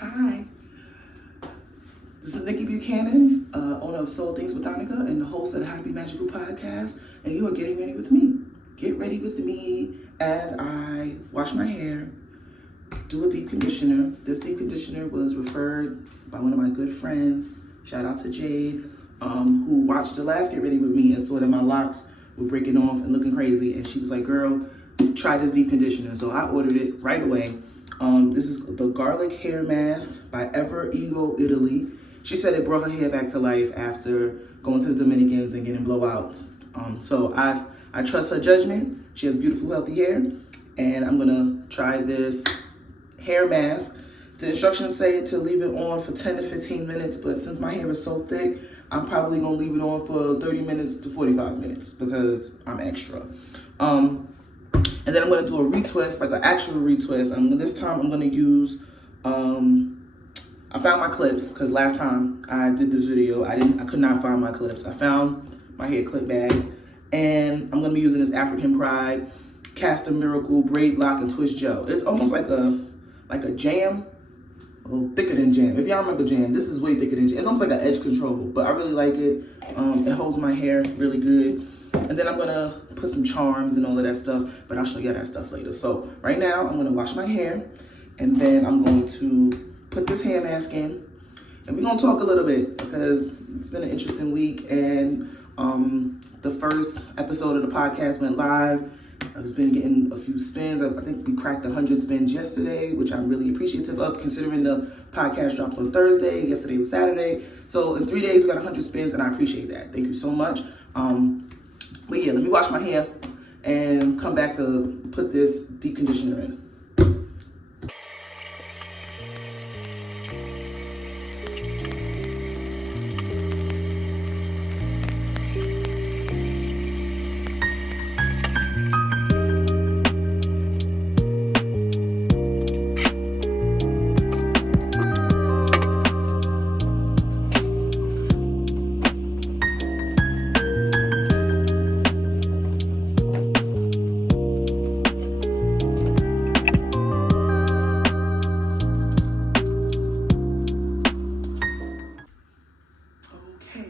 Hi, this is Nikki Buchanan, owner of Soul Things with Donica and the host of the Happy Magical Podcast, and you are getting ready with me. Get ready with me as I wash my hair, do a deep conditioner. This deep conditioner was referred by one of my good friends. Shout out to Jade, who watched the last Get Ready with me and saw that my locks were breaking off and looking crazy, and she was like, girl, try this deep conditioner. So I ordered it right away. This is the Garlic Hair Mask by Ever Ego Italy. She said it brought her hair back to life after going to the Dominicans and getting blowouts. So I trust her judgment. She has beautiful, healthy hair, and I'm gonna try this hair mask. The instructions say to leave it on for 10 to 15 minutes, but since my hair is so thick, I'm probably gonna leave it on for 30 minutes to 45 minutes because I'm extra. And then I'm gonna do a retwist, like an actual retwist. This time I'm gonna use, I found my clips, because last time I did this video, I could not find my clips. I found my hair clip bag, and I'm gonna be using this African Pride Castor Miracle Braid Lock and Twist Gel. It's almost like a jam, a little thicker than jam. If y'all remember jam, this is way thicker than jam. It's almost like an edge control, but I really like it. It holds my hair really good. And then I'm gonna put some charms and all of that stuff, but I'll show you that stuff later. So right now I'm gonna wash my hair, and then I'm going to put this hair mask in, and we're gonna talk a little bit because it's been an interesting week, and the first episode of the podcast went live. I've been getting a few spins. I think we cracked 100 spins yesterday, which I'm really appreciative of considering the podcast dropped on Thursday. Yesterday was Saturday. So in 3 days, we got 100 spins, and I appreciate that. Thank you so much. But yeah, let me wash my hair and come back to put this deep conditioner in.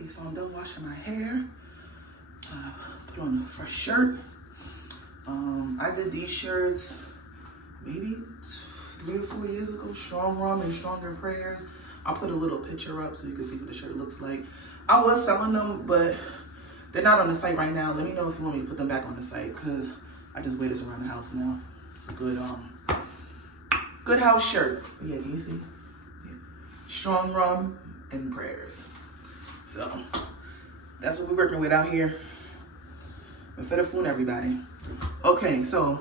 So I'm done washing my hair. Put on a fresh shirt. I did these shirts maybe 3 or 4 years ago. Strong Rum and Stronger Prayers. I'll put a little picture up so you can see what the shirt looks like. I was selling them, but they're not on the site right now. Let me know if you want me to put them back on the site, because I just wear this around the house now. It's a good house shirt. But yeah, can you see? Yeah. Strong Rum and Prayers. So that's what we're working with out here. Mefedefun, everybody. Okay, so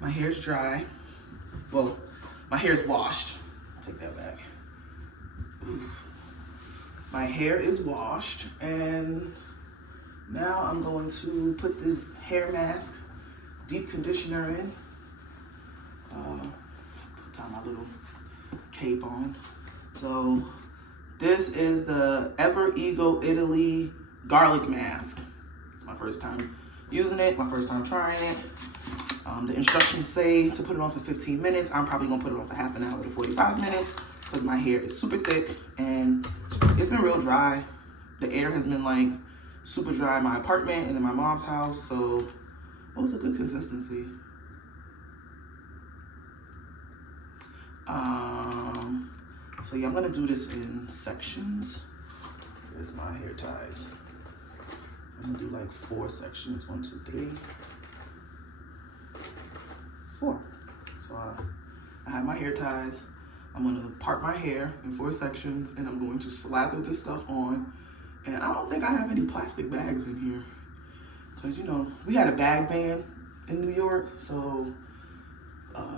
my hair's dry. Well, my hair's washed. I'll take that back. Oof. My hair is washed, and now I'm going to put this hair mask, deep conditioner in. Put my little cape on. So this is the Ever Ego Italy garlic mask. It's my first time using it, my first time trying it. The instructions say to put it on for 15 minutes. I'm probably gonna put it on for half an hour to 45 minutes because my hair is super thick and it's been real dry. The air has been like super dry in my apartment and in my mom's house, so it was a good consistency. So yeah, I'm gonna do this in sections. Here's my hair ties. I'm gonna do like 4 sections. 1, 2, 3, 4. So I have my hair ties. I'm gonna part my hair in 4 sections, and I'm going to slather this stuff on. And I don't think I have any plastic bags in here, because you know, we had a bag ban in New York, so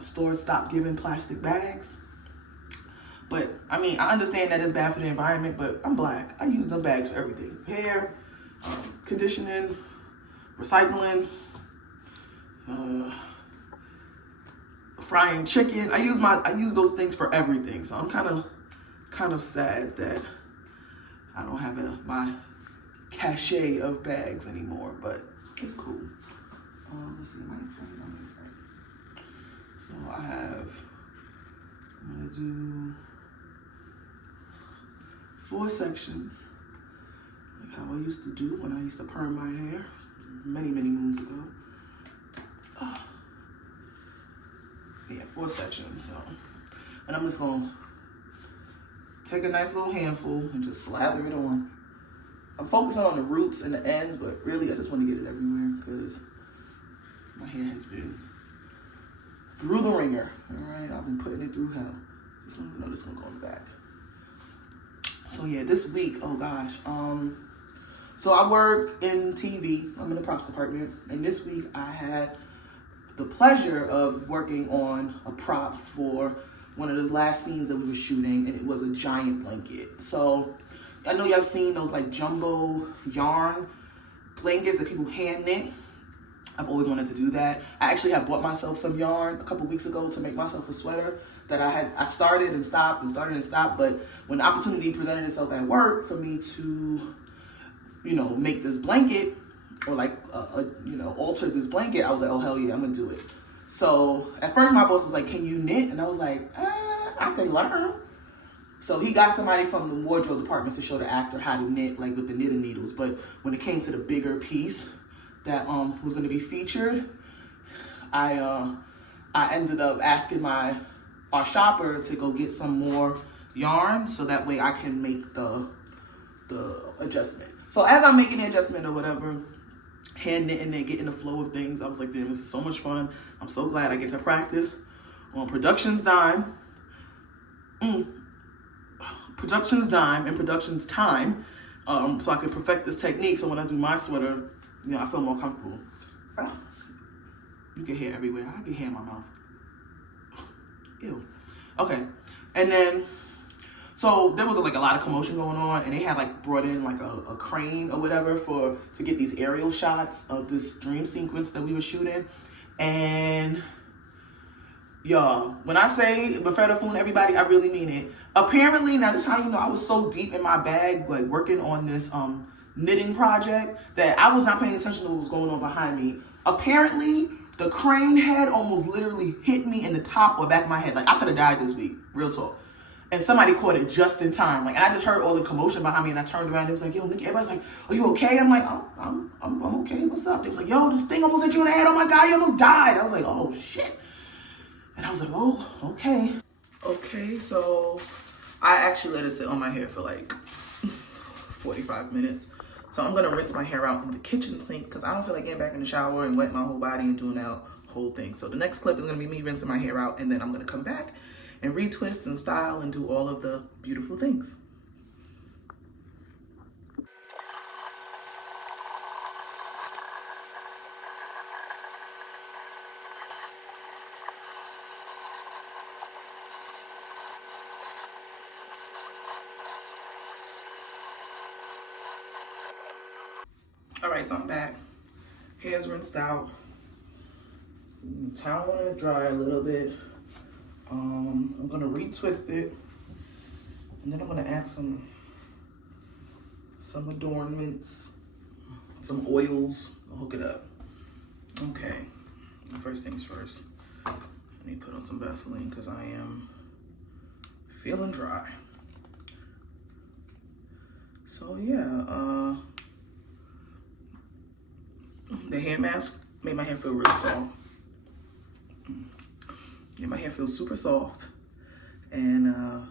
stores stopped giving plastic bags. But I mean, I understand that it's bad for the environment, but I'm black. I use them bags for everything: hair, conditioning, recycling, frying chicken. I use those things for everything. So I'm kind of sad that I don't have my cachet of bags anymore, but it's cool. Let's see, my frame. So I have I'm gonna do 4 sections, like how I used to do when I used to perm my hair many, many moons ago. Yeah, 4 sections. So, and I'm just gonna take a nice little handful and just slather it on. I'm focusing on the roots and the ends, but really I just want to get it everywhere because my hair has been through the ringer. All right, I've been putting it through hell. This one, no, this one going back. So yeah, this week, oh gosh. So I work in TV. I'm in the props department, and this week I had the pleasure of working on a prop for one of the last scenes that we were shooting, and it was a giant blanket. So I know y'all seen those like jumbo yarn blankets that people hand knit. I've always wanted to do that. I actually have bought myself some yarn a couple weeks ago to make myself a sweater that I started and stopped and started and stopped. But when the opportunity presented itself at work for me to, you know, make this blanket or like, you know, alter this blanket, I was like, oh, hell yeah, I'm gonna do it. So at first my boss was like, can you knit? And I was like, I can learn. So he got somebody from the wardrobe department to show the actor how to knit, like with the knitting needles. But when it came to the bigger piece that was gonna be featured, I ended up asking our shopper to go get some more yarn so that way I can make the adjustment. So as I'm making the adjustment or whatever, hand knitting and getting the flow of things, I was like, damn, this is so much fun. I'm so glad I get to practice on production's dime. Production's dime and production's time, so I can perfect this technique. So when I do my sweater, you know, I feel more comfortable. You can hear everywhere. I can hear in my mouth. Ew. Okay, and then so there was like a lot of commotion going on, and they had like brought in like a crane or whatever to get these aerial shots of this dream sequence that we were shooting. And y'all, when I say Befetafun everybody, I really mean it. Apparently, now this is how you know I was so deep in my bag, like working on this knitting project, that I was not paying attention to what was going on behind me. Apparently, the crane head almost literally hit me in the top or back of my head. Like I could have died this week, real talk. And somebody caught it just in time. Like, and I just heard all the commotion behind me, and I turned around and it was like, yo, Nikki, everybody's like, are you okay? I'm like, I'm okay, what's up? They was like, yo, this thing almost hit you in the head, oh my God, you almost died. I was like, oh shit. And I was like, oh, okay. Okay, so I actually let it sit on my hair for like 45 minutes. So I'm gonna rinse my hair out in the kitchen sink because I don't feel like getting back in the shower and wet my whole body and doing that whole thing. So the next clip is gonna be me rinsing my hair out, and then I'm gonna come back and retwist and style and do all of the beautiful things. All right, so I'm back. Hair's rinsed out. Towel on it dry a little bit. I'm gonna retwist it, and then I'm gonna add some adornments, some oils. I'll hook it up. Okay, first things first. I need to put on some Vaseline because I am feeling dry. So yeah, the hair mask made my hair feel really soft. Yeah, my hair feels super soft and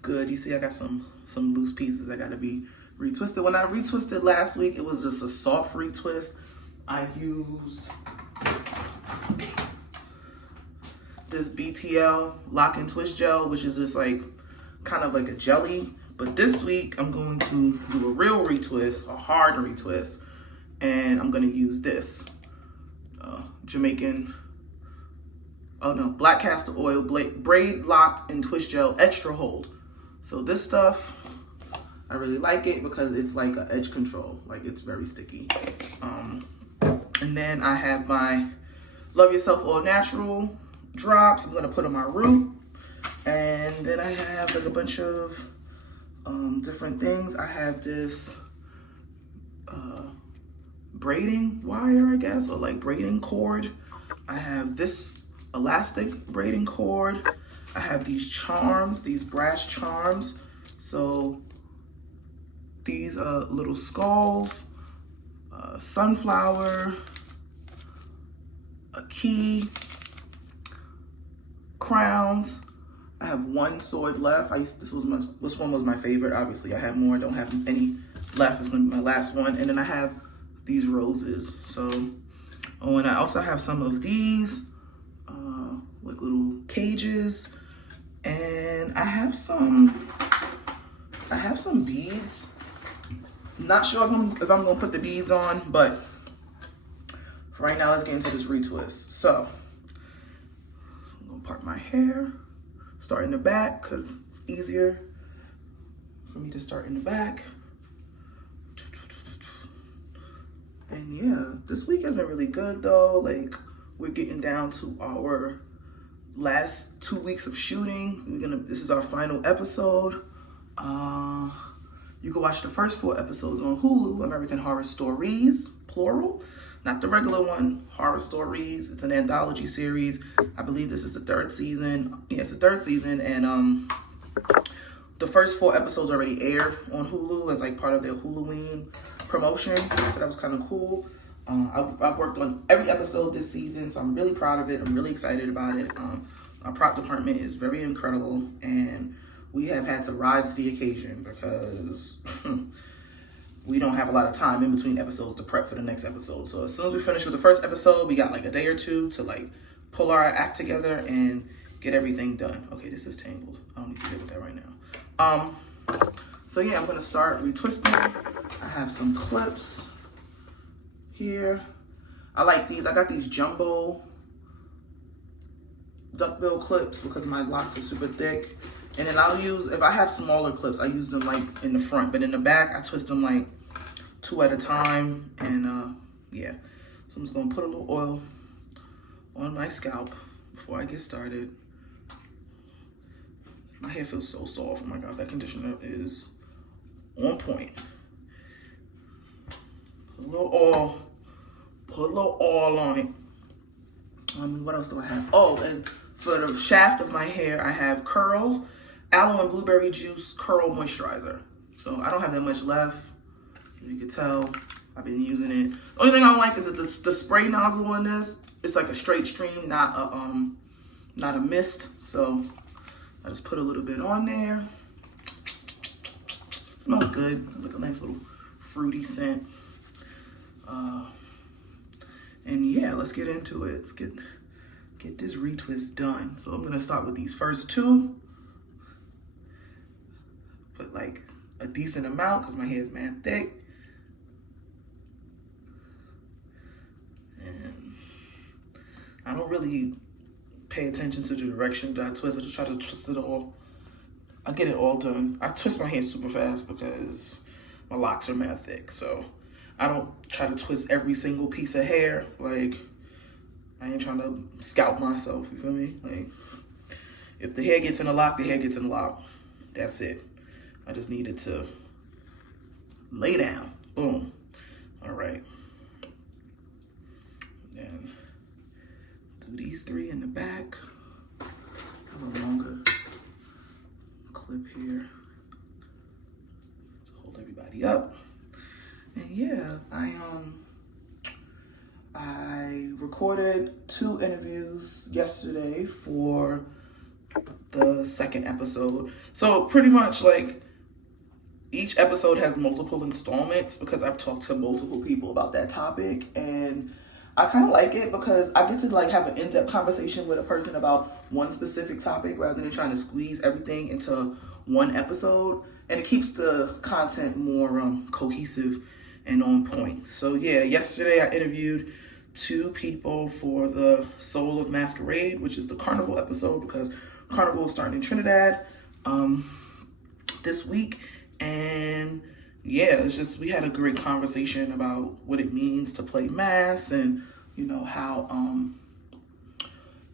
good. You see I got some loose pieces that gotta be retwisted. When I retwisted last week, it was just a soft retwist. I used this BTL lock and twist gel, which is just like kind of like a jelly. But this week I'm going to do a real retwist, a hard retwist, and I'm gonna use this black castor oil braid lock and twist gel extra hold. So this stuff, I really like it because it's like an edge control, like it's very sticky. And then I have my Love Yourself All Natural drops. I'm gonna put on my root, and then I have like a bunch of different things. I have this braiding wire, I guess, or like braiding cord. I have this elastic braiding cord. I have these charms, these brass charms. So these little skulls, sunflower, a key, crowns. I have one sword left. This one was my favorite. Obviously, I have more. I don't have any left. It's gonna be my last one. And then I have these roses. So, oh, and I also have some of these with little cages. And I have some beads. Not sure if I'm gonna put the beads on, but for right now, let's get into this retwist. So, I'm gonna part my hair, start in the back, because it's easier for me to start in the back. And yeah, this week has been really good though. Like, we're getting down to our last 2 weeks of shooting. This is our final episode. You can watch the first 4 episodes on Hulu, American Horror Stories, plural. Not the regular one, Horror Stories. It's an anthology series. I believe this is the 3rd season. Yeah, it's the 3rd season. And the first 4 episodes already aired on Hulu as like part of their Huluween promotion. So that was kind of cool. I've worked on every episode this season, so I'm really proud of it. I'm really excited about it. Our prop department is very incredible, and we have had to rise to the occasion because we don't have a lot of time in between episodes to prep for the next episode. So as soon as we finish with the first episode, we got like a day or 2 to like pull our act together and get everything done. Okay, this is tangled. I don't need to deal with that right now. So yeah, I'm gonna start retwisting. I have some clips here. I like these. I got these jumbo duckbill clips because my locks are super thick. And then I'll use, if I have smaller clips, I use them like in the front, but in the back, I twist them like 2 at a time. And yeah, so I'm just gonna put a little oil on my scalp before I get started. My hair feels so soft. Oh my God, that conditioner is on point. Put a little oil on it. What else do I have? Oh, and for the shaft of my hair, I have curls. Aloe and blueberry juice curl moisturizer. So I don't have that much left. You can tell I've been using it. The only thing I don't like is that the spray nozzle on this, it's like a straight stream, not a mist. So I just put a little bit on there. It smells good. It's like a nice little fruity scent. And yeah, let's get into it. Let's get this retwist done. So I'm gonna start with these first 2. Put like a decent amount because my hair is mad thick. And I don't really pay attention to the direction that I twist. I just try to twist it all. I get it all done. I twist my hair super fast because my locks are mad thick. So I don't try to twist every single piece of hair. Like, I ain't trying to scalp myself, you feel me? Like, if the hair gets in a lock, the hair gets in a lock. That's it. I just needed to lay down. Boom. All right. Then do these 3 in the back. Have a longer clip here to hold everybody up. And yeah, I recorded 2 interviews yesterday for the 2nd episode. So pretty much like each episode has multiple installments because I've talked to multiple people about that topic, and I kind of like it because I get to like have an in-depth conversation with a person about one specific topic rather than trying to squeeze everything into one episode, and it keeps the content more cohesive and on point. So yeah, yesterday I interviewed 2 people for the Soul of Masquerade, which is the Carnival episode because Carnival is starting in Trinidad this week. And yeah, it's just, we had a great conversation about what it means to play mass, and you know how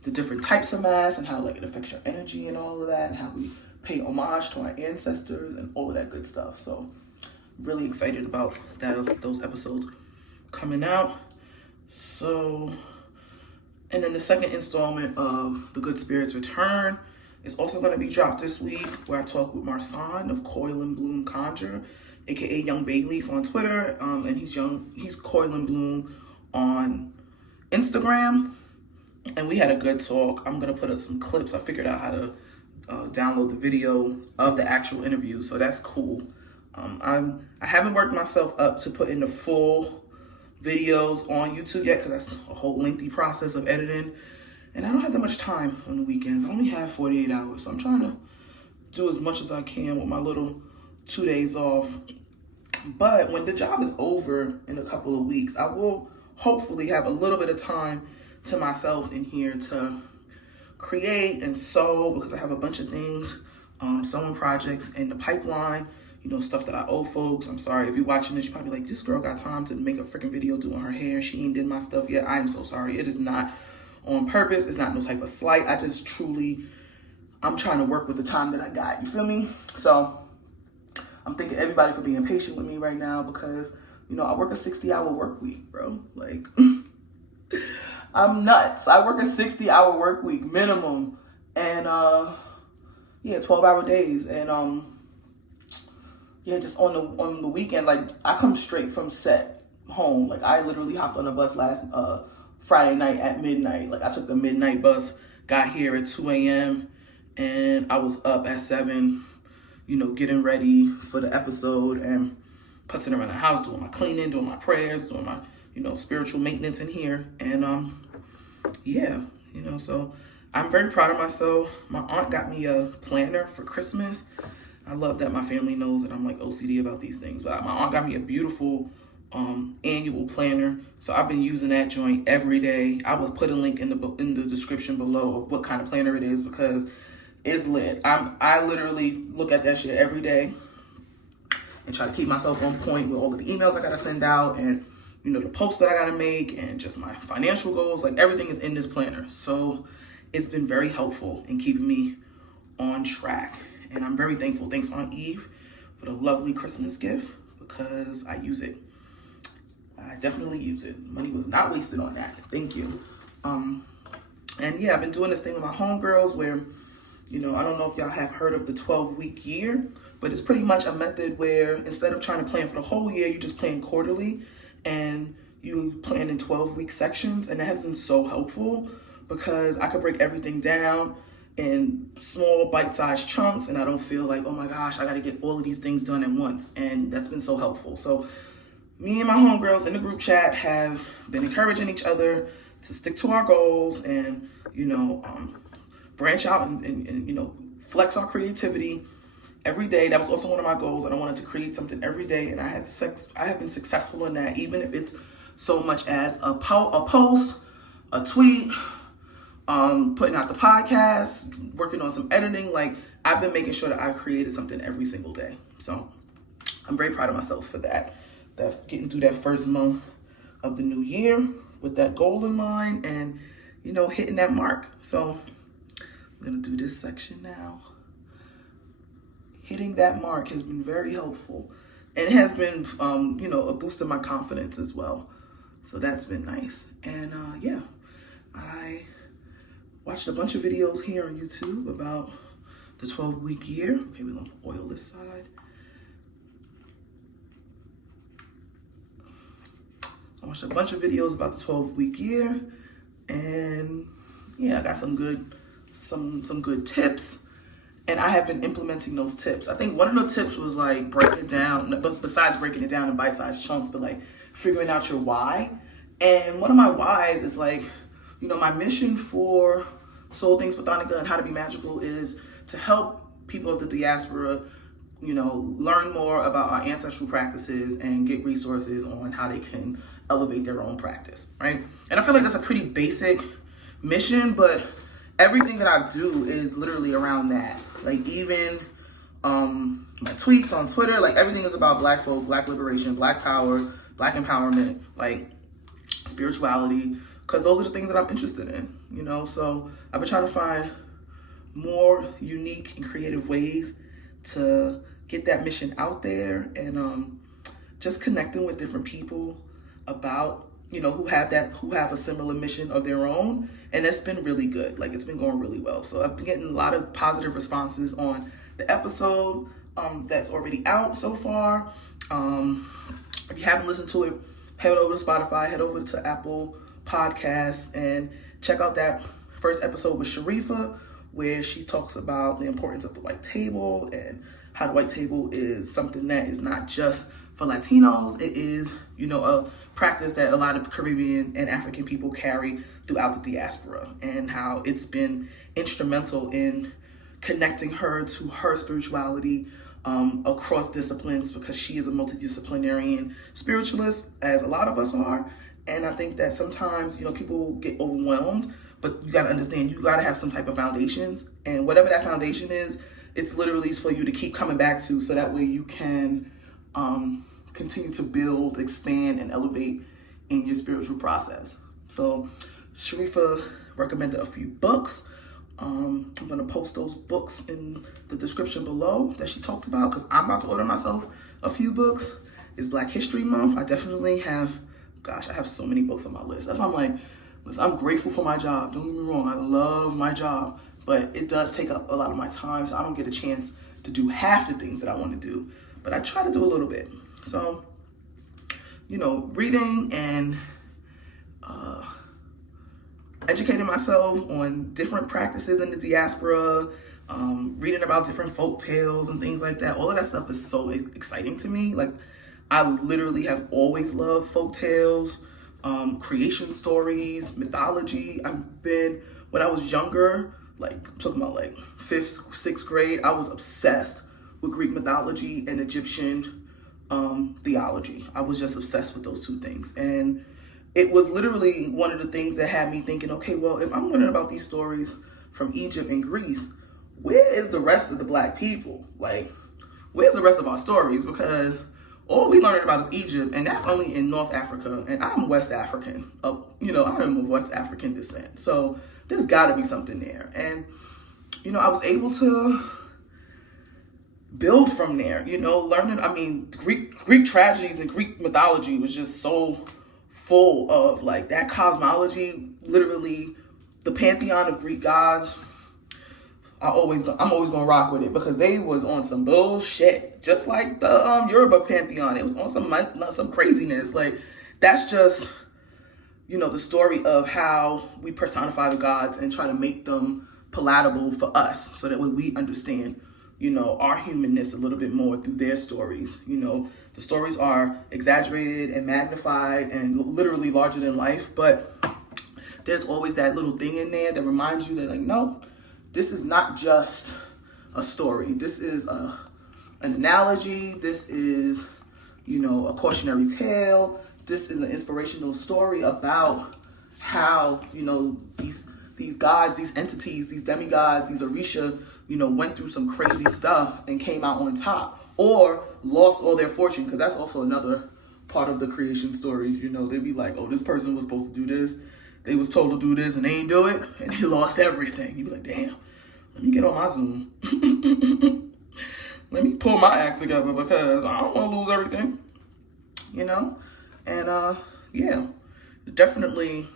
the different types of mass and how like it affects your energy and all of that, and how we pay homage to our ancestors and all of that good stuff. So really excited about those episodes coming out. So, and then the 2nd installment of The Good Spirits Return is also going to be dropped this week, where I talk with Marsan of Coil and Bloom Conjure, aka Young Bayleaf on Twitter, and he's Coil and Bloom on Instagram, and we had a good talk. I'm gonna put up some clips. I figured out how to download the video of the actual interview, so that's cool. I haven't worked myself up to put in the full videos on YouTube yet, because that's a whole lengthy process of editing, and I don't have that much time on the weekends. I only have 48 hours, so I'm trying to do as much as I can with my little 2 days off. But when the job is over in a couple of weeks, I will hopefully have a little bit of time to myself in here to create and sew, because I have a bunch of things, sewing projects in the pipeline, you know, stuff that I owe folks. I'm sorry, if you're watching this, you're probably like, this girl got time to make a freaking video doing her hair. She ain't did my stuff yet. I am so sorry. It is not on purpose. It's not no type of slight. I just truly, I'm trying to work with the time that I got. You feel me? So I'm thanking everybody for being patient with me right now, because, you know, I work a 60-hour work week, bro. Like, I'm nuts. I work a 60-hour work week minimum, and 12-hour days, and just on the weekend, like, I come straight from set home. Like, I literally hopped on a bus last Friday night at midnight. Like, I took the midnight bus, got here at 2 a.m., and I was up at 7, you know, getting ready for the episode and putzing around the house, doing my cleaning, doing my prayers, doing my, you know, spiritual maintenance in here. And so I'm very proud of myself. My aunt got me a planner for Christmas. I love that my family knows that I'm like OCD about these things, but my aunt got me a beautiful annual planner. So I've been using that joint every day. I will put a link in the description below of what kind of planner it is, because it's lit. I literally look at that shit every day and try to keep myself on point with all of the emails I gotta send out, and, you know, the posts that I gotta make, and just my financial goals. Like, everything is in this planner. So it's been very helpful in keeping me on track. And I'm very thankful. Thanks, Aunt Eve, for the lovely Christmas gift, because I use it. I definitely use it. Money was not wasted on that. Thank you. And yeah, I've been doing this thing with my homegirls where, you know, I don't know if y'all have heard of the 12-week year, but it's pretty much a method where instead of trying to plan for the whole year, you just plan quarterly, and you plan in 12-week sections. And that has been so helpful, because I could break everything down in small bite-sized chunks, and I don't feel like, oh my gosh, I got to get all of these things done at once. And that's been so helpful. So me and my homegirls in the group chat have been encouraging each other to stick to our goals and, you know, branch out and, you know, flex our creativity every day. That was also one of my goals, and I wanted to create something every day, and I have been successful in that, even if it's so much as a post, a tweet, putting out the podcast, working on some editing. Like, I've been making sure that I created something every single day. So I'm very proud of myself for that getting through that first month of the new year with that goal in mind, and, you know, hitting that mark. So I'm gonna do this section now. Hitting that mark has been very helpful, and it has been, you know, a boost of my confidence as well. So that's been nice. And yeah, I watched a bunch of videos here on YouTube about the 12-week year. Okay, we're gonna oil this side. I watched a bunch of videos about the 12-week year, and yeah, I got some good tips, and I have been implementing those tips. I think one of the tips was like breaking it down, but besides breaking it down in bite-sized chunks, but like figuring out your why. And one of my whys is like, you know, my mission for Soul Things Botanica and How to Be Magical is to help people of the diaspora, you know, learn more about our ancestral practices and get resources on how they can elevate their own practice, right? And I feel like that's a pretty basic mission, but everything that I do is literally around that. Like, even my tweets on Twitter, like, everything is about Black folk, Black liberation, Black power, Black empowerment, like spirituality, because those are the things that I'm interested in, you know? So I've been trying to find more unique and creative ways to get that mission out there, and just connecting with different people about who have a similar mission of their own, and it's been really good. Like, it's been going really well. So I've been getting a lot of positive responses on the episode that's already out so far. If you haven't listened to it, head over to Spotify, head over to Apple Podcasts, and check out that first episode with Sharifa, where she talks about the importance of the white table and how the white table is something that is not just for Latinos. It is, a practice that a lot of Caribbean and African people carry throughout the diaspora, and how it's been instrumental in connecting her to her spirituality across disciplines, because she is a multidisciplinarian spiritualist, as a lot of us are. And I think that sometimes, people get overwhelmed, but you got to understand, you got to have some type of foundations, and whatever that foundation is, it's literally for you to keep coming back to, so that way you can continue to build, expand, and elevate in your spiritual process. So Sharifa recommended a few books. I'm going to post those books in the description below that she talked about, because I'm about to order myself a few books. It's Black History Month. I definitely have, I have so many books on my list. That's why I'm like, listen, I'm grateful for my job. Don't get me wrong. I love my job, but it does take up a lot of my time, so I don't get a chance to do half the things that I want to do, but I try to do a little bit. So, reading and educating myself on different practices in the diaspora, reading about different folk tales and things like that. All of that stuff is so exciting to me. Like, I literally have always loved folk tales, creation stories, mythology. When I was younger, like, I'm talking about like 5th, 6th grade, I was obsessed with Greek mythology and Egyptian theology. I was just obsessed with those two things. And it was literally one of the things that had me thinking, okay, well, if I'm learning about these stories from Egypt and Greece, where is the rest of the Black people? Like, where's the rest of our stories? Because all we learned about is Egypt, and that's only in North Africa, and I'm West African. I am of West African descent. So there's got to be something there. And, I was able to build from there, learning, Greek tragedies and Greek mythology was just so full of, like, that cosmology, literally the pantheon of Greek gods. I'm always gonna rock with it, because they was on some bullshit, just like the Yoruba pantheon. It was on some craziness. Like, that's just, the story of how we personify the gods and try to make them palatable for us, so that when we understand, our humanness a little bit more through their stories. The stories are exaggerated and magnified and literally larger than life, but there's always that little thing in there that reminds you that, like, no, this is not just a story. This is an analogy. This is, a cautionary tale. This is an inspirational story about how, these gods, these entities, these demigods, these Orisha, went through some crazy stuff and came out on top, or lost all their fortune, because that's also another part of the creation stories. They'd be like, oh, this person was supposed to do this. They was told to do this and they ain't do it, and they lost everything. You'd be like, damn, let me get on my Zoom. Let me pull my act together, because I don't want to lose everything, And yeah, definitely,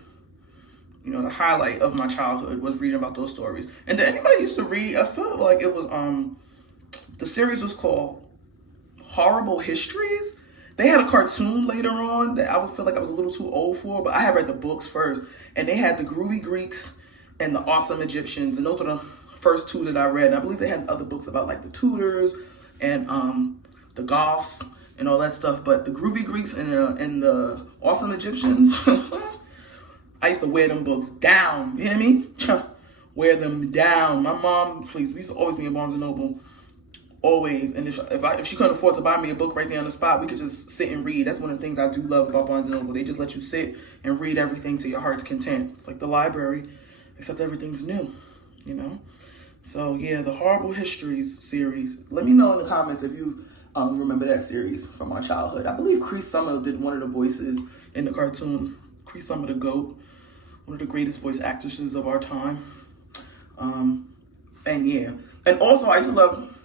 the highlight of my childhood was reading about those stories. And did anybody used to read? I feel like it was the series was called Horrible Histories. They had a cartoon later on that I would feel like I was a little too old for, but I had read the books first, and they had the Groovy Greeks and the Awesome Egyptians, and those were the first two that I read. And I believe they had other books about, like, the Tudors and the Goths and all that stuff. But the Groovy Greeks and the Awesome Egyptians, I used to wear them books down. You hear me? Wear them down. My mom, we used to always be in Barnes & Noble. Always. And if she couldn't afford to buy me a book right there on the spot, we could just sit and read. That's one of the things I do love about Barnes & Noble. They just let you sit and read everything to your heart's content. It's like the library, except everything's new, So yeah, the Horrible Histories series. Let me know in the comments if you remember that series from my childhood. I believe Cree Summer did one of the voices in the cartoon. Cree Summer, the GOAT, one of the greatest voice actresses of our time. And yeah, and also I used to love,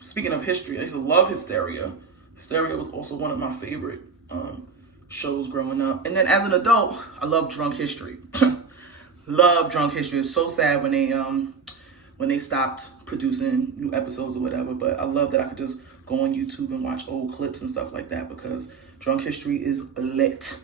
speaking of history, I used to love Hysteria. Hysteria was also one of my favorite shows growing up. And then as an adult, I love drunk history. Love drunk history. It's so sad when they stopped producing new episodes or whatever, but I love that I could just go on YouTube and watch old clips and stuff like that, because drunk history is lit.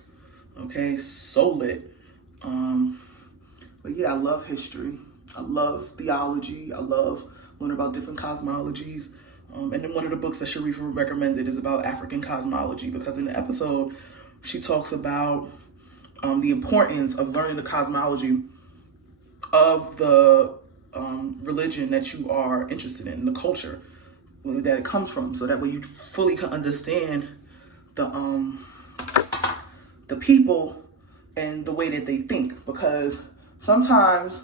Okay, so lit. But yeah, I love history. I love theology. I love learning about different cosmologies. And then one of the books that Sharifa recommended is about African cosmology, because in the episode, she talks about the importance of learning the cosmology of the religion that you are interested in, the culture that it comes from, so that way you fully can understand the people and the way that they think. Because sometimes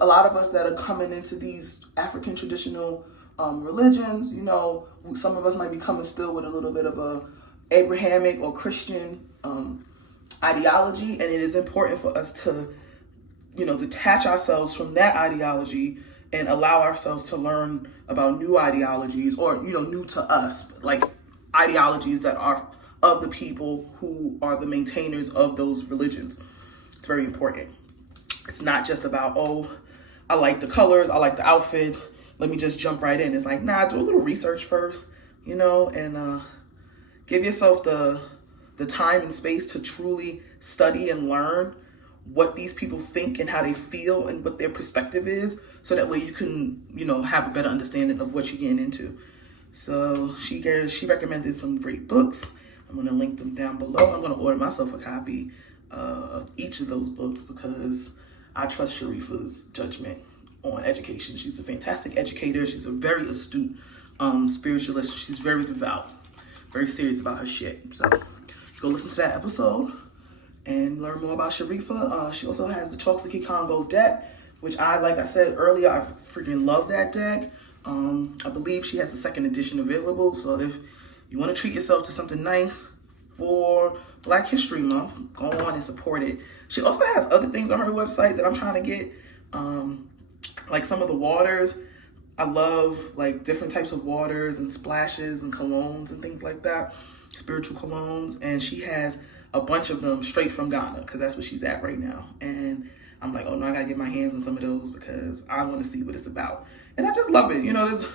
a lot of us that are coming into these African traditional religions, you know, some of us might be coming still with a little bit of a Abrahamic or Christian ideology, and it is important for us to, you know, detach ourselves from that ideology and allow ourselves to learn about new ideologies, or, you know, new to us, like ideologies that are of the people who are the maintainers of those religions. It's very important. It's not just about, oh, I like the colors, I like the outfits, let me just jump right in. It's like, nah, do a little research first, you know, and give yourself the time and space to truly study and learn what these people think and how they feel and what their perspective is, so that way you can, you know, have a better understanding of what you're getting into. So she recommended some great books. I'm going to link them down below. I'm going to order myself a copy of each of those books, because I trust Sharifa's judgment on education. She's a fantastic educator. She's a very astute spiritualist. She's very devout, very serious about her shit. So go listen to that episode and learn more about Sharifa. She also has the Chalksiki Congo deck, which like I said earlier, I freaking love that deck. I believe she has the second edition available. So if you want to treat yourself to something nice for Black History Month, go on and support it. She also has other things on her website that I'm trying to get, like some of the waters. I love like different types of waters and splashes and colognes and things like that, spiritual colognes. And she has a bunch of them straight from Ghana, because that's where she's at right now. And I'm like, oh no, I gotta get my hands on some of those, because I want to see what it's about. And I just love it. You know, there's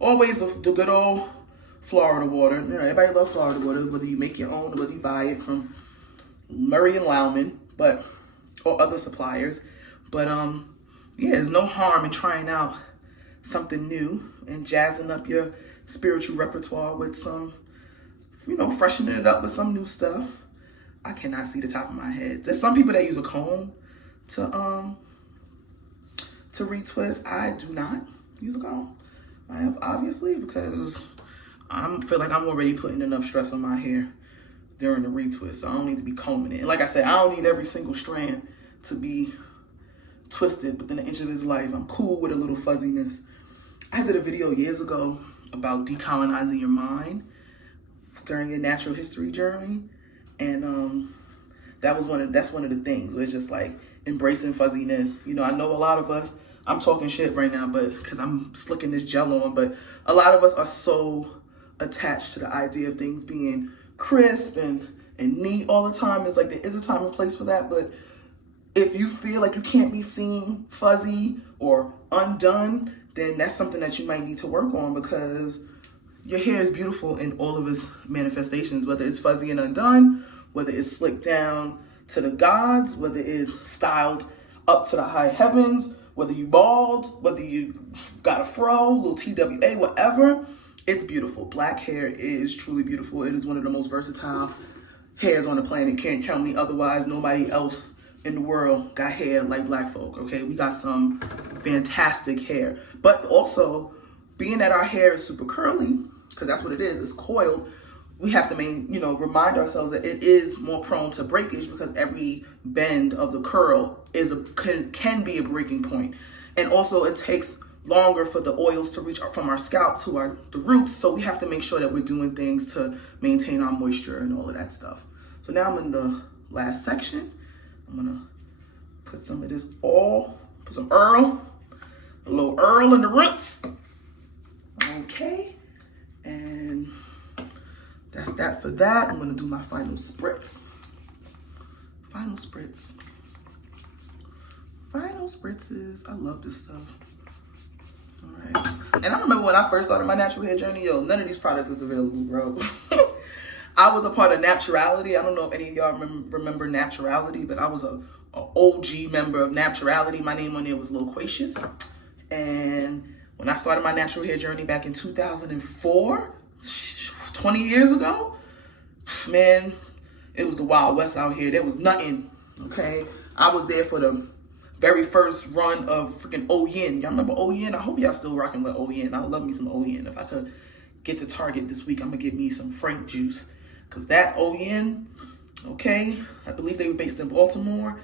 always the good old Florida water. You know, everybody loves Florida water, whether you make your own or whether you buy it from Murray and Lauman, or other suppliers. But yeah, there's no harm in trying out something new and jazzing up your spiritual repertoire with some, you know, freshening it up with some new stuff. I cannot see the top of my head. There's some people that use a comb to retwist. I do not use a comb. I have, obviously, because I feel like I'm already putting enough stress on my hair during the retwist, so I don't need to be combing it. And like I said, I don't need every single strand to be twisted within an inch of its life. I'm cool with a little fuzziness. I did a video years ago about decolonizing your mind during your natural history journey, and that's one of the things where it's just like embracing fuzziness. You know, I know a lot of us, I'm talking shit right now, but because I'm slicking this gel on, but a lot of us are so attached to the idea of things being crisp and neat all the time. It's like there is a time and place for that, but if you feel like you can't be seen fuzzy or undone, then that's something that you might need to work on, because your hair is beautiful in all of its manifestations, whether it's fuzzy and undone, whether it's slicked down to the gods, whether it's styled up to the high heavens, whether you bald, whether you got a fro, little TWA, whatever, it's beautiful. Black hair is truly beautiful. It is one of the most versatile hairs on the planet. Can't count me otherwise. Nobody else in the world got hair like Black folk, okay? We got some fantastic hair. But also, being that our hair is super curly, because that's what it is, it's coiled, we have to remind ourselves that it is more prone to breakage, because every bend of the curl can be a breaking point. And also it takes longer for the oils to reach from our scalp to the roots, so we have to make sure that we're doing things to maintain our moisture and all of that stuff. So now I'm in the last section. I'm gonna put some of this oil, put some a little Earl in the roots. Okay, and That's that for that. I'm gonna do my final spritz. Final spritz. Final spritzes. I love this stuff. All right. And I remember when I first started my natural hair journey, yo, none of these products was available, bro. I was a part of Naturality. I don't know if any of y'all remember Naturality, but I was a OG member of Naturality. My name on there was Loquacious. And when I started my natural hair journey back in 2004, 20 years ago, man, it was the Wild West out here. There was nothing, okay? I was there for the very first run of freaking O-Yen. Y'all remember O-Yen? I hope y'all still rocking with O-Yen. I love me some O-Yen. If I could get to Target this week, I'm gonna get me some Frank juice. Cause that O-Yen, okay, I believe they were based in Baltimore.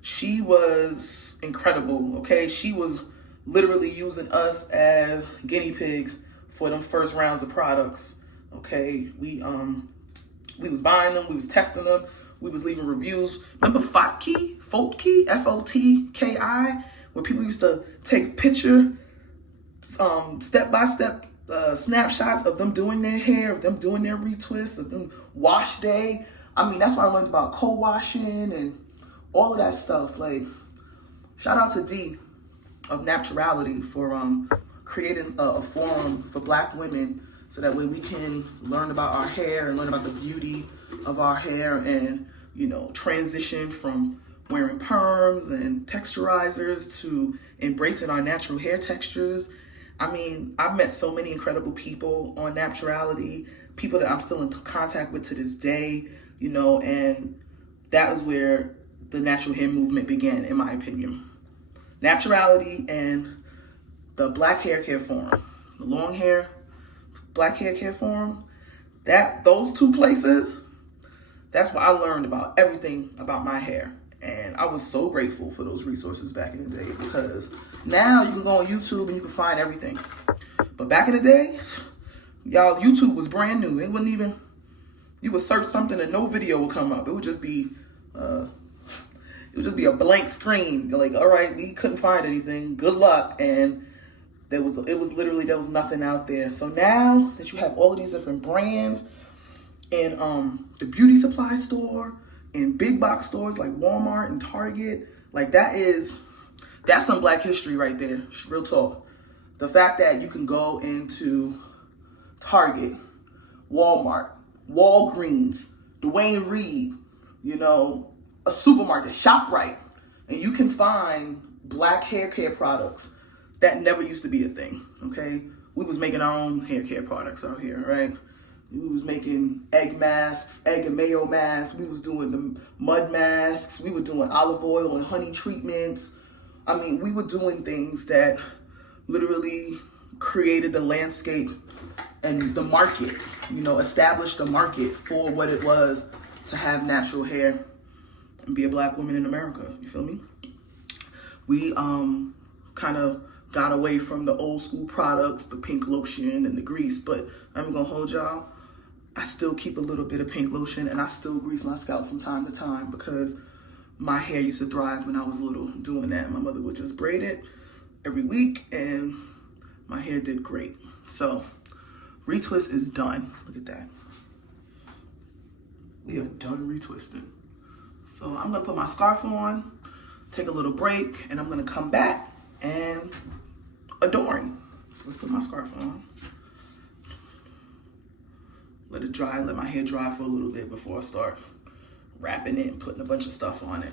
She was incredible, okay? She was literally using us as guinea pigs for them first rounds of products, okay? We was buying them, we was testing them, we was leaving reviews. Remember Fotki, F-O-T-K-I, where people used to take picture, step-by-step snapshots of them doing their hair, of them doing their retwists, of them wash day. I mean, that's why I learned about co-washing and all of that stuff. Like, shout out to D of Naturality for creating a forum for Black women so that way we can learn about our hair and learn about the beauty of our hair and, you know, transition from wearing perms and texturizers to embracing our natural hair textures. I mean, I've met so many incredible people on Naturality, people that I'm still in contact with to this day, you know, and that was where the natural hair movement began, in my opinion. Naturality and the Black Hair Care Forum, the long hair, Black Hair Care Forum, those two places, that's where I learned about everything about my hair. And I was so grateful for those resources back in the day because now you can go on YouTube and you can find everything. But back in the day, y'all, YouTube was brand new. It wouldn't even, you would search something and no video would come up. It would just be a blank screen. You're like, all right, we couldn't find anything. Good luck. And there was nothing out there. So now that you have all of these different brands in the beauty supply store, in big box stores like Walmart and Target, like that's some Black history right there, real talk. The fact that you can go into Target, Walmart, Walgreens, Dwayne Reed, you know, a supermarket, ShopRite, and you can find Black hair care products that never used to be a thing, okay? We was making our own hair care products out here, right? We was making egg masks, egg and mayo masks. We was doing the mud masks. We were doing olive oil and honey treatments. I mean, we were doing things that literally created the landscape and the market, you know, established the market for what it was to have natural hair and be a Black woman in America. You feel me? We kind of got away from the old school products, the pink lotion and the grease, but I'm gonna hold y'all. I still keep a little bit of pink lotion and I still grease my scalp from time to time because my hair used to thrive when I was little doing that. My mother would just braid it every week and my hair did great. So retwist is done. Look at that. We are done retwisting. So I'm gonna put my scarf on, take a little break, and I'm gonna come back and adoring. So let's put my scarf on. Let it dry, let my hair dry for a little bit before I start wrapping it and putting a bunch of stuff on it.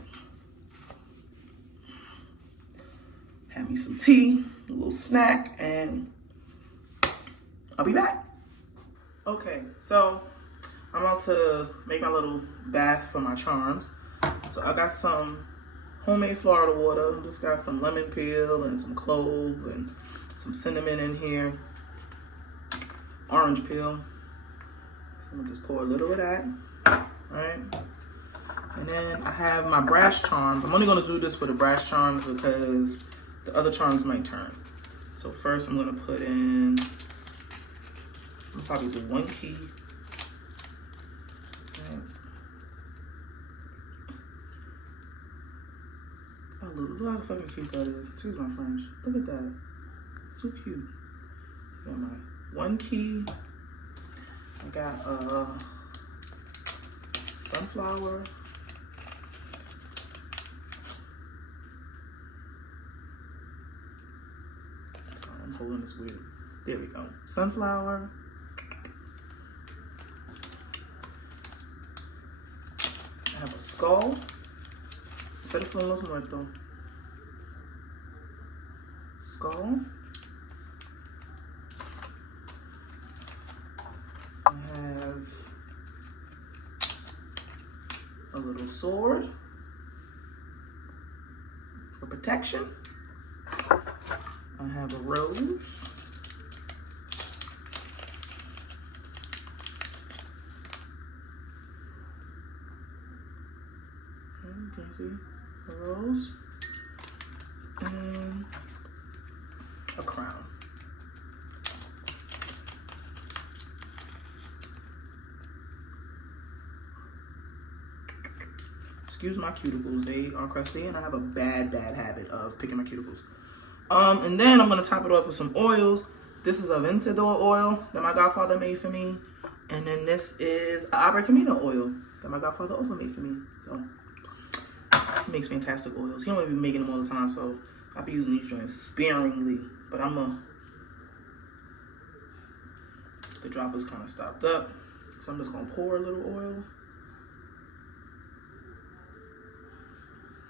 Have me some tea, a little snack, and I'll be back. Okay, so I'm about to make my little bath for my charms. So I got some homemade Florida water. Just got some lemon peel and some clove and some cinnamon in here. Orange peel. I'm gonna just pour a little of that, all right? And then I have my brass charms. I'm only gonna do this for the brass charms because the other charms might turn. So first I'm gonna put in, I'll probably do 1 key. Right. Oh, look how fucking cute that is. Excuse my French. Look at that. So cute. Got my 1 key. I got sunflower. Sorry, I'm holding this weird. There we go. Sunflower. I have a skull. Teléfono los muertos. Skull. I have a little sword for protection. I have a rose. You can see a rose and a crown. Excuse my cuticles, they are crusty and I have a bad habit of picking my cuticles. And then I'm gonna top it off with some oils. This is a Vencedor oil that my godfather made for me. And then this is an Abre Camino oil that my godfather also made for me. So he makes fantastic oils. He don't even be making them all the time, so I'll be using these joints sparingly. But the dropper's kind of stopped up. So I'm just gonna pour a little oil.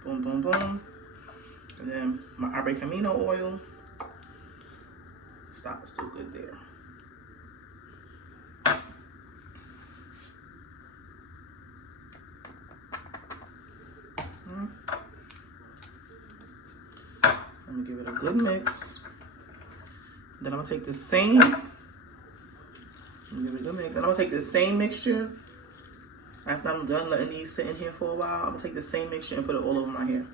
Boom, boom, boom. And then my Abre Camino oil. Stop is still good there. I'm gonna give it a good mix. Then I'm gonna take the same. Give it a good mix. Then I'm gonna take the same mixture. After I'm done letting these sit in here for a while, I'm gonna take the same mixture and put it all over my hair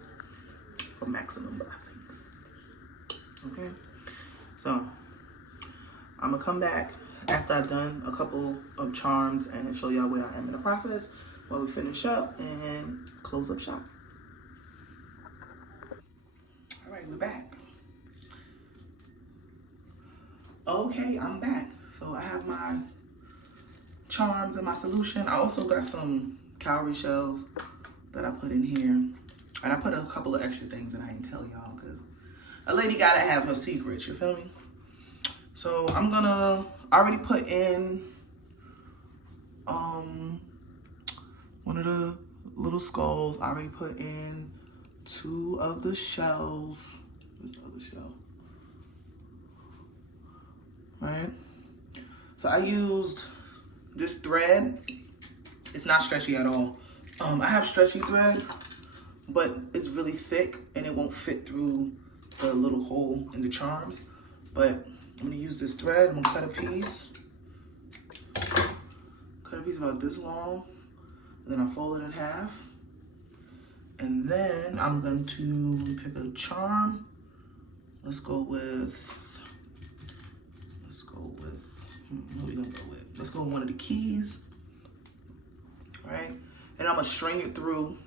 for maximum blessings. Okay, so I'm gonna come back after I've done a couple of charms and show y'all where I am in the process while we finish up and close up shop. All right, we're back. Okay, I'm back. So I have my charms and my solution. I also got some cowrie shells that I put in here. And I put a couple of extra things that I didn't tell y'all because a lady gotta have her secrets, you feel me? So I'm gonna already put in one of the little skulls. I already put in 2 of the shells. Where's the other shell? Right? So I used this thread. It's not stretchy at all. I have stretchy thread, but it's really thick and it won't fit through the little hole in the charms. But I'm gonna use this thread. I'm gonna cut a piece. Cut a piece about this long. And then I fold it in half. And then I'm going to pick a charm. Let's go with, what are we gonna go with? Let's go with one of the keys, right? And I'm gonna string it through.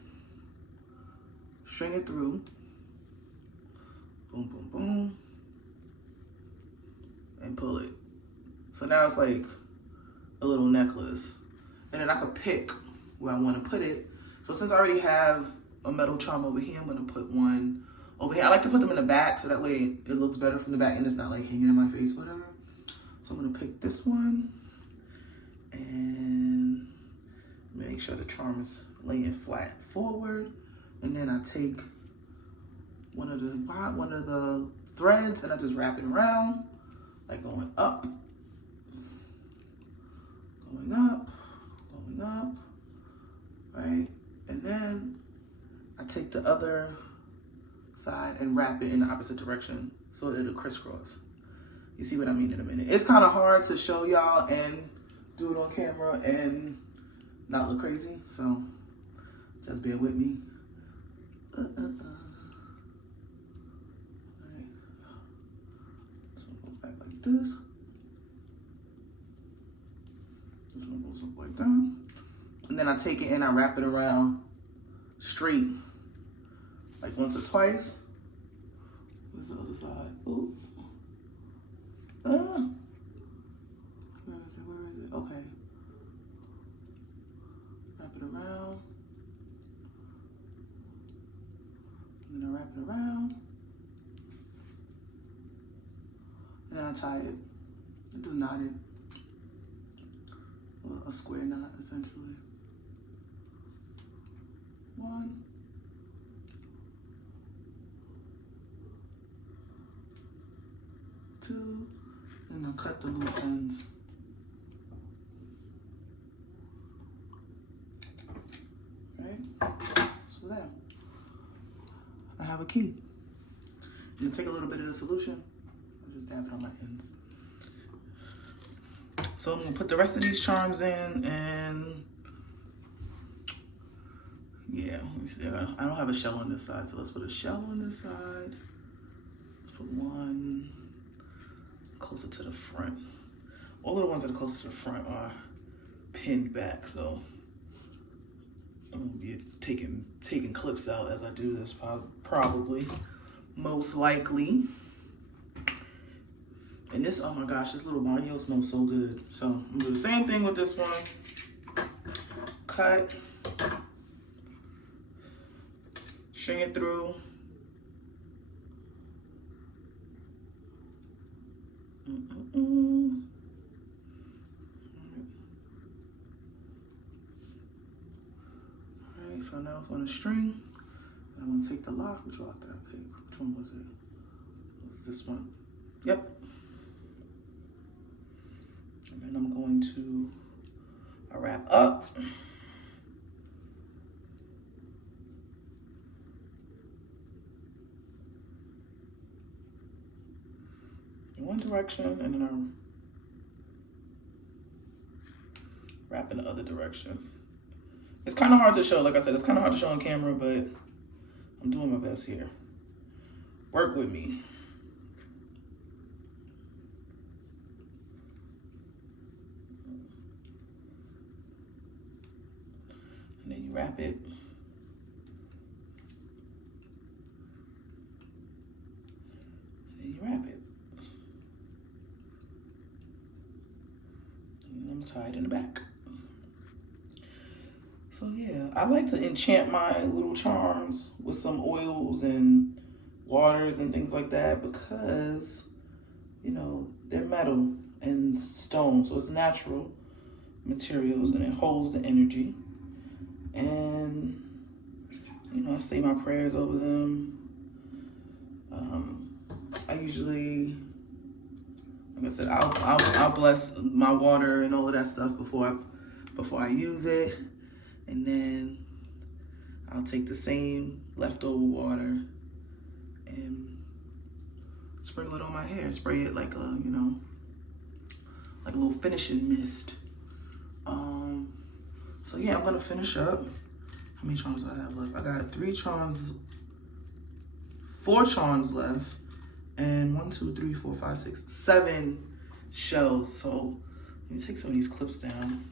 Boom, boom, boom. And pull it. So now it's like a little necklace. And then I could pick where I wanna put it. So since I already have a metal charm over here, I'm gonna put one over here. I like to put them in the back so that way it looks better from the back and it's not like hanging in my face or whatever. So I'm gonna pick this one and make sure the charm is laying flat forward. And then I take one of the threads and I just wrap it around, like going up, right? And then I take the other side and wrap it in the opposite direction so that it'll crisscross. You see what I mean in a minute. It's kind of hard to show y'all and do it on camera and not look crazy, so just bear with me. All right. So go back like this. This one goes up like that. And then I take it and I wrap it around straight, like once or twice. Where's the other side? Ooh. Where is it? Okay. And then I tie it. It does knot it. Well, a square knot, essentially. 1, 2, and I'll cut the loose ends. Right? So there. I have a key. I'm gonna take a little bit of the solution. I'll just dab it on my ends. So I'm gonna put the rest of these charms in, and yeah, let me see. I don't have a shell on this side, so let's put a shell on this side. Let's put one closer to the front. All of the ones that are closest to the front are pinned back, so I'm gonna be taking clips out as I do this, probably, most likely. And this, oh my gosh, this little banyo smells so good. So I'm gonna do the same thing with this one. Cut, string it through. Alright, so now it's on a string. I'm gonna take the lock. Which lock did I pick? Which one was it? It was this one. Yep. And then I'm going to wrap up. In one direction, and then I'll wrap in the other direction. It's kind of hard to show, like I said, it's kind of hard to show on camera, but I'm doing my best here. Work with me. And then you wrap it. And then you wrap it. And I'm tied in the back. So yeah, I like to enchant my little charms with some oils and waters and things like that because, you know, they're metal and stone, so it's natural materials and it holds the energy. And, you know, I say my prayers over them. I usually, like I said, I'll bless my water and all of that stuff before I use it. And then I'll take the same leftover water and sprinkle it on my hair. Spray it like a, you know, like a little finishing mist. So yeah, I'm gonna finish up. How many charms do I have left? I got 4 charms left, and 1, 2, 3, 4, 5, 6, 7 shells. So let me take some of these clips down.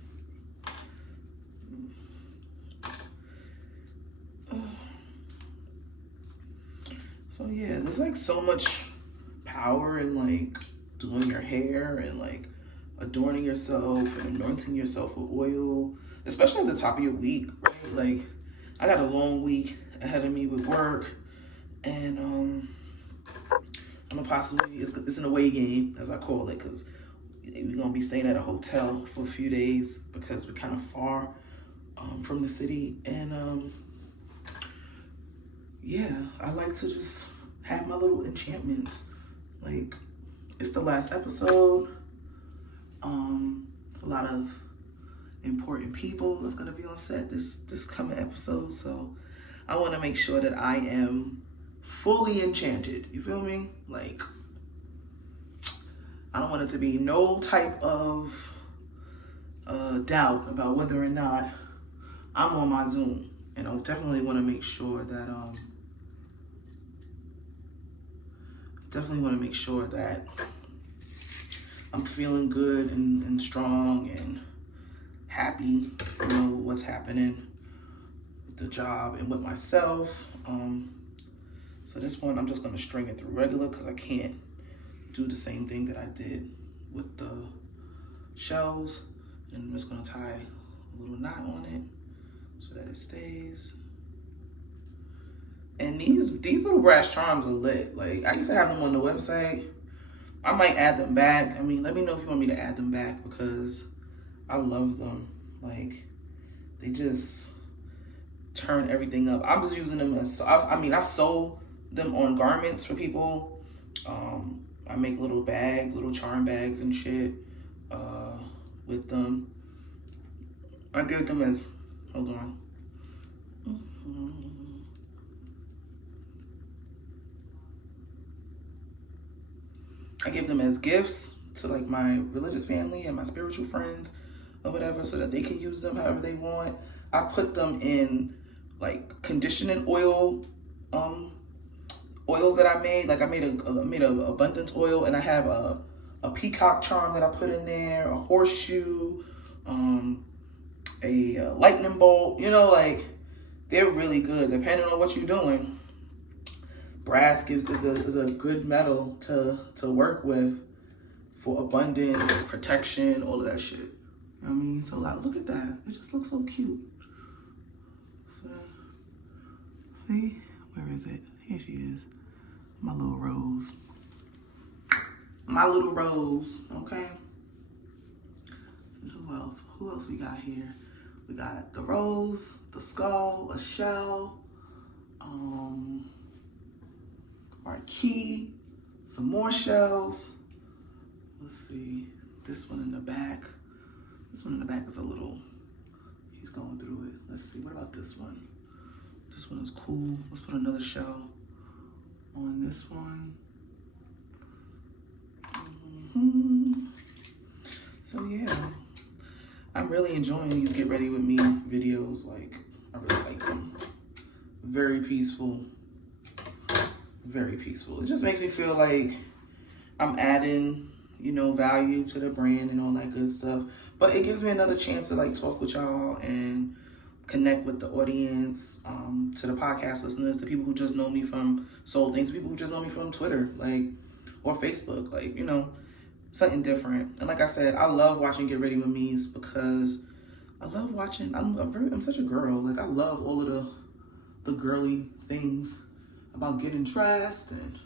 So yeah, there's like so much power in like doing your hair and like adorning yourself and anointing yourself with oil, especially at the top of your week, right? Like I got a long week ahead of me with work, and I'm gonna possibly, it's an away game as I call it, because we're gonna be staying at a hotel for a few days because we're kind of far from the city. And yeah, I like to just have my little enchantments. Like, it's the last episode. It's a lot of important people that's gonna be on set this coming episode, so I want to make sure that I am fully enchanted. You feel me? Like, I don't want it to be no type of doubt about whether or not I'm on my Zoom. And I definitely want to make sure that I'm feeling good and strong and happy, you know, with what's happening with the job and with myself. So this one, I'm just gonna string it through regular because I can't do the same thing that I did with the shells. And I'm just gonna tie a little knot on it so that it stays. And these little brass charms are lit. Like, I used to have them on the website. I might add them back. I mean, let me know if you want me to add them back because I love them. Like, they just turn everything up. I'm just using them as, I sew them on garments for people. I make little bags, little charm bags and shit with them. I give them as, hold on. I give them as gifts to like my religious family and my spiritual friends or whatever, so that they can use them however they want. I put them in like conditioning oil, oils that I made. Like I made a abundance oil, and I have a peacock charm that I put in there, a horseshoe, a lightning bolt. You know, like they're really good depending on what you're doing. Brass is a good metal to work with for abundance, protection, all of that shit. You know what I mean? So like, look at that. It just looks so cute. So, see? Where is it? Here she is. My little rose. My little rose, okay? And who else? Who else we got here? We got the rose, the skull, a shell, our key, some more shells. Let's see, this one in the back. This one in the back is a little, he's going through it. Let's see, what about this one? This one is cool. Let's put another shell on this one. So yeah, I'm really enjoying these Get Ready With Me videos. Like, I really like them. Very peaceful. Very peaceful. It just makes me feel like I'm adding, you know, value to the brand and all that good stuff. But it gives me another chance to like talk with y'all and connect with the audience, to the podcast listeners, to people who just know me from Soul Things, people who just know me from Twitter, like, or Facebook, like, you know, something different. And like I said, I love watching Get Ready With Me's because I love watching, I'm such a girl. Like, I love all of the girly things about getting dressed and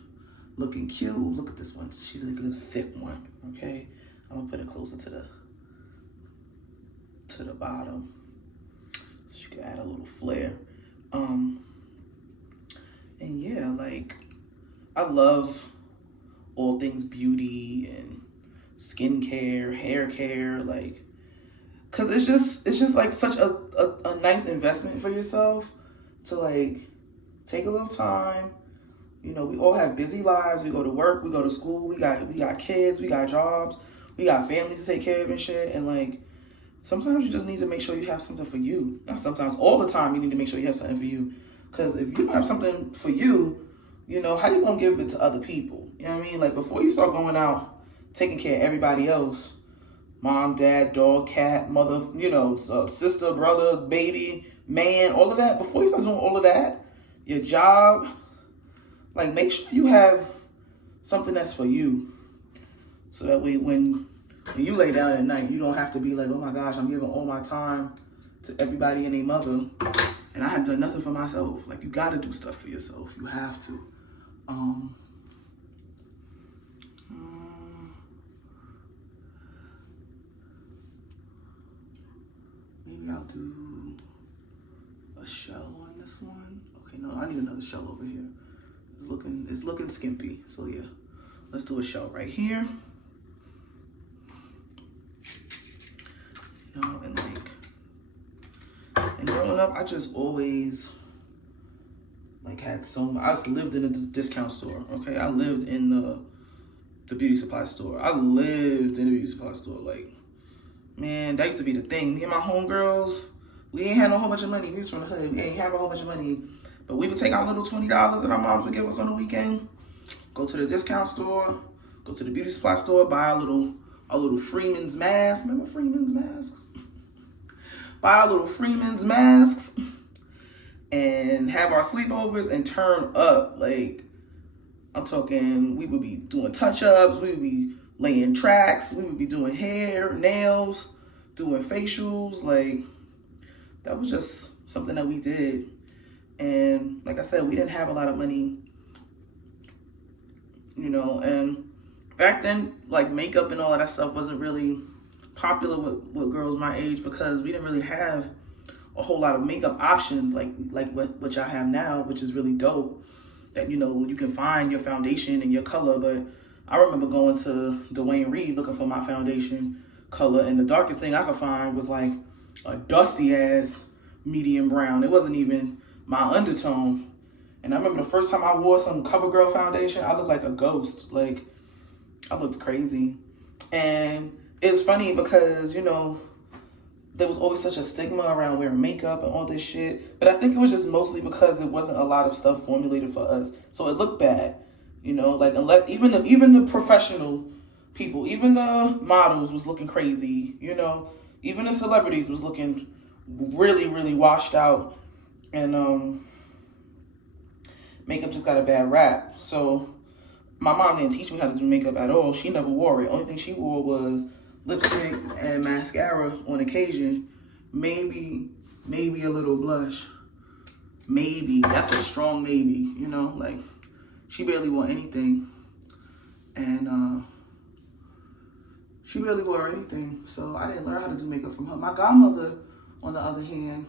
looking cute. Look at this one. She's a good thick one, okay? I'm gonna put it closer to the bottom so you can add a little flare. And yeah, like, I love all things beauty and skincare, hair care, like, cause it's just like such a nice investment for yourself to like take a little time. You know, we all have busy lives. We go to work, we go to school, we got kids, we got jobs, we got families to take care of and shit. And like, sometimes you just need to make sure you have something for you. Not sometimes, all the time you need to make sure you have something for you. Because if you don't have something for you, you know, how you gonna give it to other people? You know what I mean? Like, before you start going out, taking care of everybody else, mom, dad, dog, cat, mother, you know, sister, brother, baby, man, all of that, before you start doing all of that, your job, like, make sure you have something that's for you. So that way when you lay down at night, you don't have to be like, oh my gosh, I'm giving all my time to everybody and their mother, and I have done nothing for myself. Like, you gotta do stuff for yourself. You have to. Maybe I'll do a shell on this one. Okay, no, I need another shell over here. It's looking skimpy. So yeah, let's do a shell right here. You know, and growing up, I just always like had I lived in a discount store. Okay, I lived in the beauty supply store. I lived in the beauty supply store. Like, man, that used to be the thing. Me and my homegirls, we ain't had no whole bunch of money. We was from the hood. We ain't have a whole bunch of money. But we would take our little $20 that our moms would give us on the weekend, go to the discount store, go to the beauty supply store, buy a little Freeman's mask. Remember Freeman's masks? Buy our little Freeman's masks and have our sleepovers and turn up. Like, I'm talking, we would be doing touch-ups, we would be laying tracks, we would be doing hair, nails, doing facials. Like, that was just something that we did. And like I said, we didn't have a lot of money, you know, and back then, like makeup and all of that stuff wasn't really popular with girls my age because we didn't really have a whole lot of makeup options like what y'all have now, which is really dope. That you can find your foundation and your color. But I remember going to Dwayne Reed looking for my foundation color, and the darkest thing I could find was like a dusty ass medium brown. It wasn't even my undertone. And I remember the first time I wore some CoverGirl foundation, I looked like a ghost. Like, I looked crazy. And it's funny because, there was always such a stigma around wearing makeup and all this shit. But I think it was just mostly because there wasn't a lot of stuff formulated for us. So it looked bad. Like unless even the professional people, even the models was looking crazy, Even the celebrities was looking really, really washed out. And makeup just got a bad rap. So my mom didn't teach me how to do makeup at all. She never wore it. Only thing she wore was lipstick and mascara on occasion. Maybe a little blush. Maybe. That's a strong maybe, like she barely wore anything. And she barely wore anything. So I didn't learn how to do makeup from her. My godmother, on the other hand,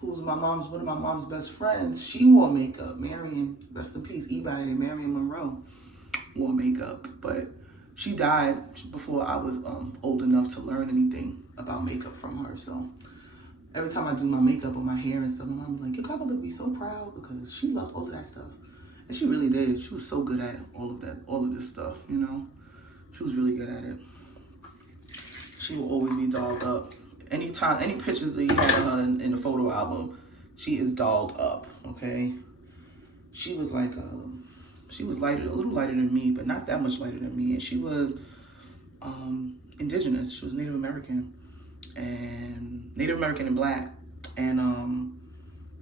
who's one of my mom's best friends, she wore makeup. Marion, rest in peace, eBay, Marion Monroe wore makeup. But she died before I was old enough to learn anything about makeup from her. So every time I do my makeup or my hair and stuff, my mom's like, your grandmother would be so proud because she loved all of that stuff. And she really did. She was so good at all of this stuff, She was really good at it. She will always be dolled up. Any pictures that you have of her in the photo album, she is dolled up, okay? She was like, she was a little lighter than me, but not that much lighter than me. And she was indigenous. She was Native American and black. And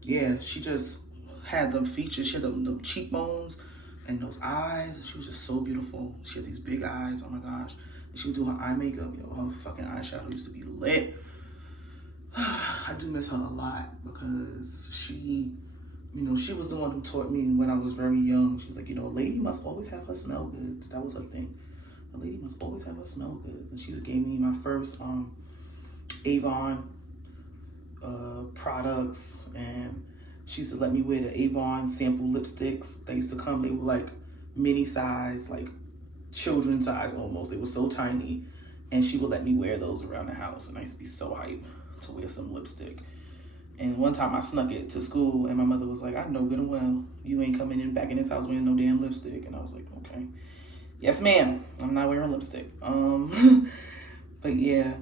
yeah, she just had them features. She had the cheekbones and those eyes. And she was just so beautiful. She had these big eyes. Oh my gosh. And she would do her eye makeup. Her fucking eyeshadow used to be lit. I do miss her a lot because she was the one who taught me when I was very young. She was like, a lady must always have her smell goods. That was her thing. A lady must always have her smell goods. And she gave me my first Avon products, and she used to let me wear the Avon sample lipsticks. They used to come, they were like mini size, like children's size almost. They were so tiny. And she would let me wear those around the house. And I used to be so hyped to wear some lipstick. And one time I snuck it to school, and my mother was like, I know good and well you ain't coming in back in this house wearing no damn lipstick. And I was like, okay. Yes, ma'am. I'm not wearing lipstick. But yeah,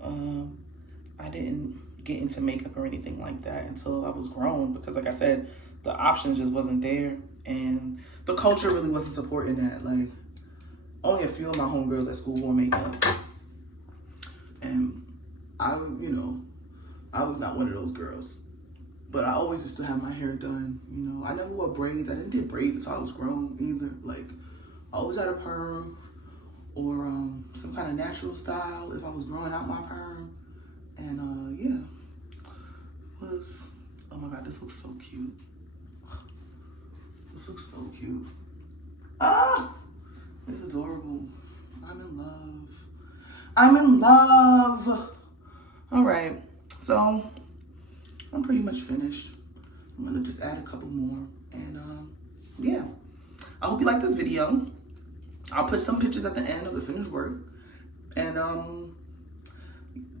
I didn't get into makeup or anything like that until I was grown because, like I said, the options just wasn't there. And the culture really wasn't supporting that. Like, only a few of my homegirls at school wore makeup. And I was not one of those girls. But I always used to have my hair done, I never wore braids. I didn't get braids until I was grown either. Like, I always had a perm or some kind of natural style if I was growing out my perm. And yeah, oh my God, this looks so cute. This looks so cute. Ah, it's adorable. I'm in love. I'm in love. All right, so I'm pretty much finished. I'm gonna just add a couple more, and yeah. I hope you like this video. I'll put some pictures at the end of the finished work. And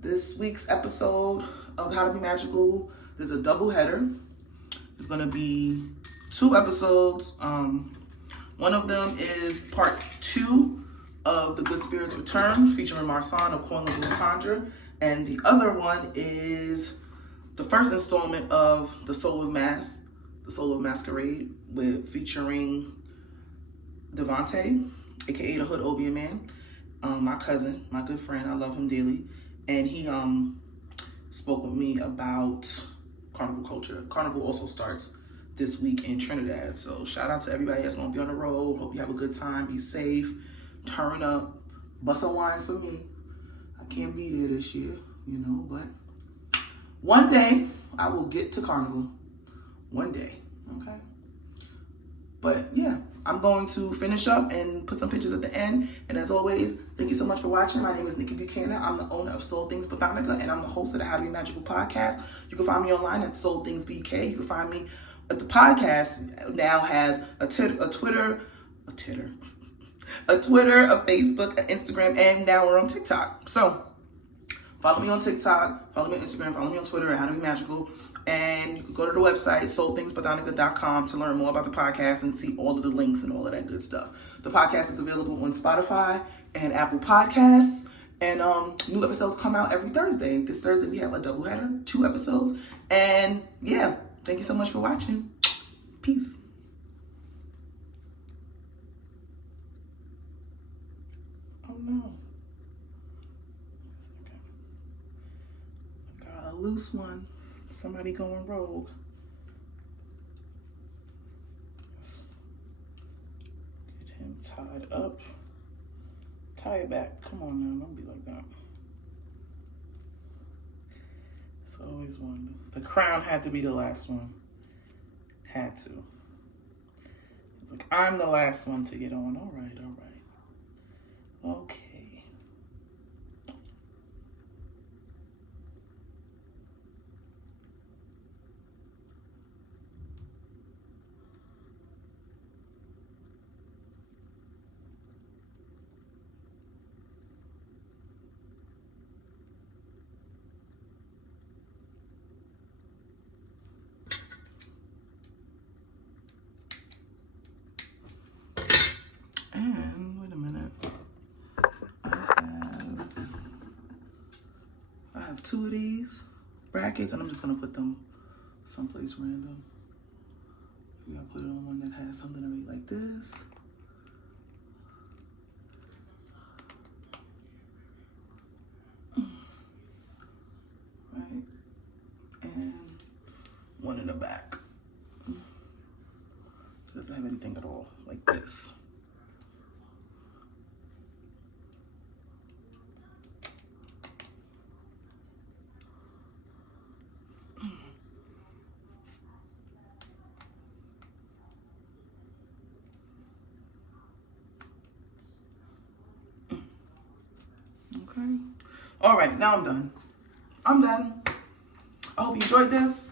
this week's episode of How to Be Magical, there's a double header. It's gonna be 2 episodes. One of them is part 2 of The Good Spirits Return, featuring Marsan of Coin Blue Conjure. And the other one is the first installment of The Soul of Masquerade, featuring Devontae, aka the Hood Obeah Man, my cousin, my good friend. I love him dearly. And he spoke with me about carnival culture. Carnival also starts this week in Trinidad. So shout out to everybody that's gonna be on the road. Hope you have a good time, be safe, turn up, bust a wine for me. I can't be there this year, but one day I will get to Carnival. One day, okay? But yeah, I'm going to finish up and put some pictures at the end. And as always, thank you so much for watching. My name is Nikki Buchanan. I'm the owner of Soul Things Botanica, and I'm the host of the How to Be Magical podcast. You can find me online at Soul Things BK. You can find me at the podcast now has a Twitter, a Facebook, an Instagram, and now we're on TikTok. So follow me on TikTok, follow me on Instagram, follow me on Twitter at How to Be Magical. And you can go to the website, soulthingsbotanica.com, to learn more about the podcast and see all of the links and all of that good stuff. The podcast is available on Spotify and Apple Podcasts. And new episodes come out every Thursday. This Thursday we have a doubleheader, 2 episodes. And yeah, thank you so much for watching. Peace. Oh no. Got a loose one. Somebody going rogue. Get him tied up. Tie it back. Come on now, don't be like that. It's always one. The crown had to be the last one. Had to. It's like, I'm the last one to get on. All right, all right. Okay. And wait a minute. I have 2 of these brackets, and I'm just gonna put them someplace random. Maybe I'll put it on one that has something to read like this. Right, and one in the back. It doesn't have anything at all, like this. Okay. All right, now I'm done. I hope you enjoyed this.